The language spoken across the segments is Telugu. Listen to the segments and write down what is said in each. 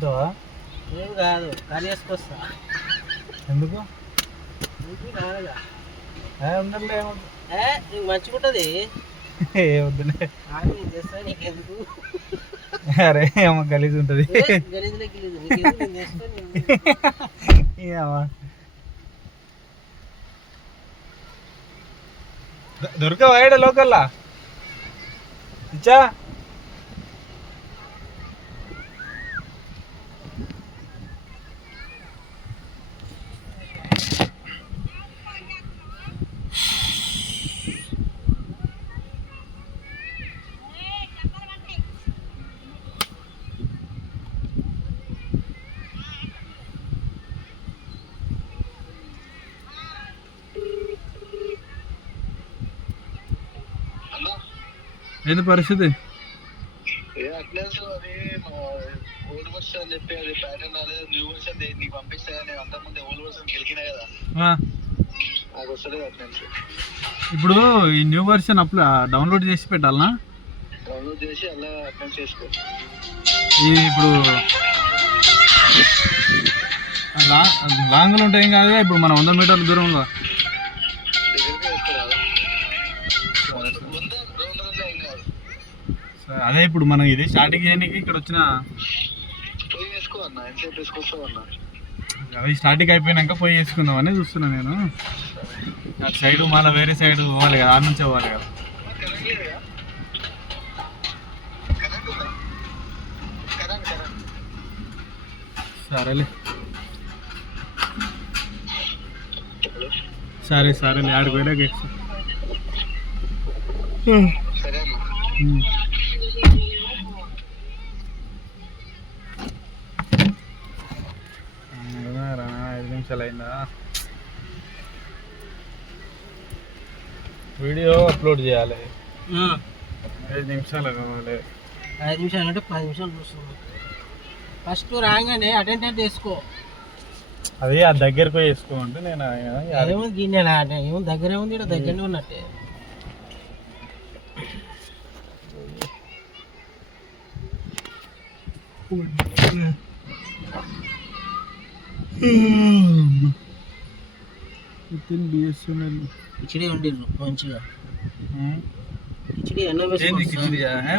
తింటావా? ఏం కాదు, కర్రీ వేసుకొస్తా. ఎందుకు? రాలేదా? ఉందండి, ఏమవుతుంది? నీకు మంచిగుంటది. ఏమవుతుంది? నేను చేస్తా, నీకెందుకు? అరే ఏమో గలీజ్ ఉంటుంది. గలీజులే గలీజు, నీకెందుకు? నేను చేస్తా. దొరకవా ఈడ లోకల్లా? ఇచ్చా ఏంది పరిస్థితి? ఇప్పుడు ఈ న్యూ వర్షన్ డౌన్లోడ్ చేసి పెట్టాలనా? డౌన్లోడ్ చేసి అలా అప్లోడ్ చేసుకో. ఇప్పుడు లాంగ్లో ఉంటాయి కాదు, ఇప్పుడు మన 100 మీటర్ల దూరంలో అదే. ఇప్పుడు మనం ఇది స్టార్టింగ్ చేయడానికి ఇక్కడ వచ్చిన అవి స్టార్టింగ్ అయిపోయినాక పోయి వేసుకుందామని చూస్తున్నా నేను. అటు సైడు మళ్ళీ వేరే సైడ్ పోవాలి కదా, ఆ నుంచి పోవాలి కదా. సరేలే సరేలే ఆడికి పోయినాక ఎక్స్. 5 నిమిషాలు అయిందా? వీడియో అప్లోడ్ చేయాలి, 5 నిమిషాలు కావాలి. 5 నిమిషాలు అంటే 10 నిమిషాలు చూస్తున్నాం. ఫస్ట్ రాగానే అటెండెంట్ చేసుకో. అది ఆ దగ్గరకు వేసుకోమంటే నేను ఏమో గిన్నెలా ఏమో దగ్గరే ఉంది, దగ్గరనే ఉన్నట్టే. కిచిడి వండిర్రు మంచిగా. కిచిడి అన్నం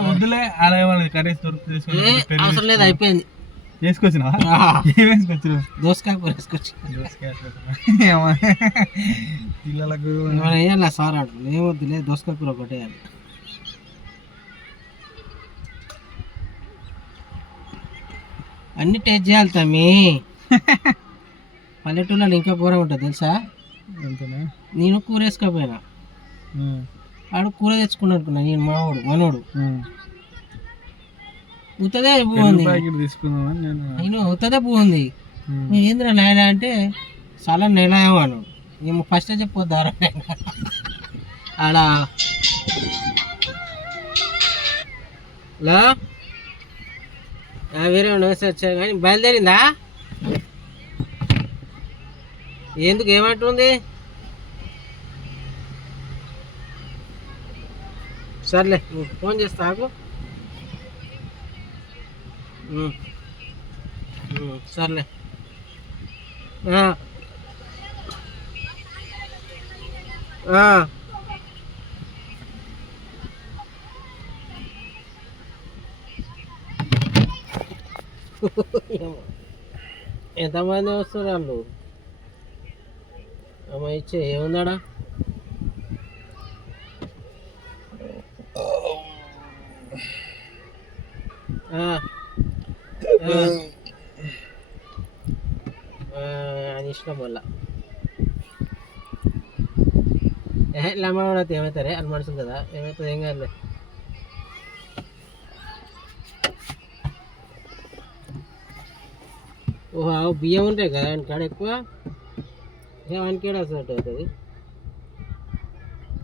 వద్దులే, కర్రీస్ దొరుకుతుంది. అవసరం లేదు, అయిపోయింది. వేసుకొచ్చినా వేసుకొచ్చు, దోసకాయ కూర వేసుకొచ్చి. పిల్లలకు వేయాలి సార్ ఆడు, ఏమొద్దులే దోసకాయ కూర ఒకటే. అన్ని టేస్ట్ చేయాలి తమ్మి. పల్లెటూళ్ళలో ఇంకా కూర ఉంటుంది తెలుసా? నేను కూర వేసుకోపోయినా, ఆడు కూర తెచ్చుకుని అనుకున్నా. నేను మనోడు ఉత్తదే బాగుంది, నేను ఉత్తదే బాగుంది. నేను ఏంద్రా నాయన అంటే చాలా నెలవాను. మేము ఫస్ట్ చెప్పొద్దారా ఆడ వేరే వచ్చారు కానీ బయలుదేరిందా? ఎందుకు ఏమంటుంది? సర్లే ఫోన్ చేస్తా ఆకు. సర్లే ఎంతమంది వస్తారు వాళ్ళు? అమ్మ ఇచ్చే ఏముందాడా? అని ఇష్టం వల్ల లమ్మ ఏమవుతారే అని మనసు కదా, ఏమవుతుంది? ఏం కాదులే. ఓహో బియ్యం ఉంటాయి కదా కాడ ఎక్కువ, ఏమనికేడా అవుతుంది.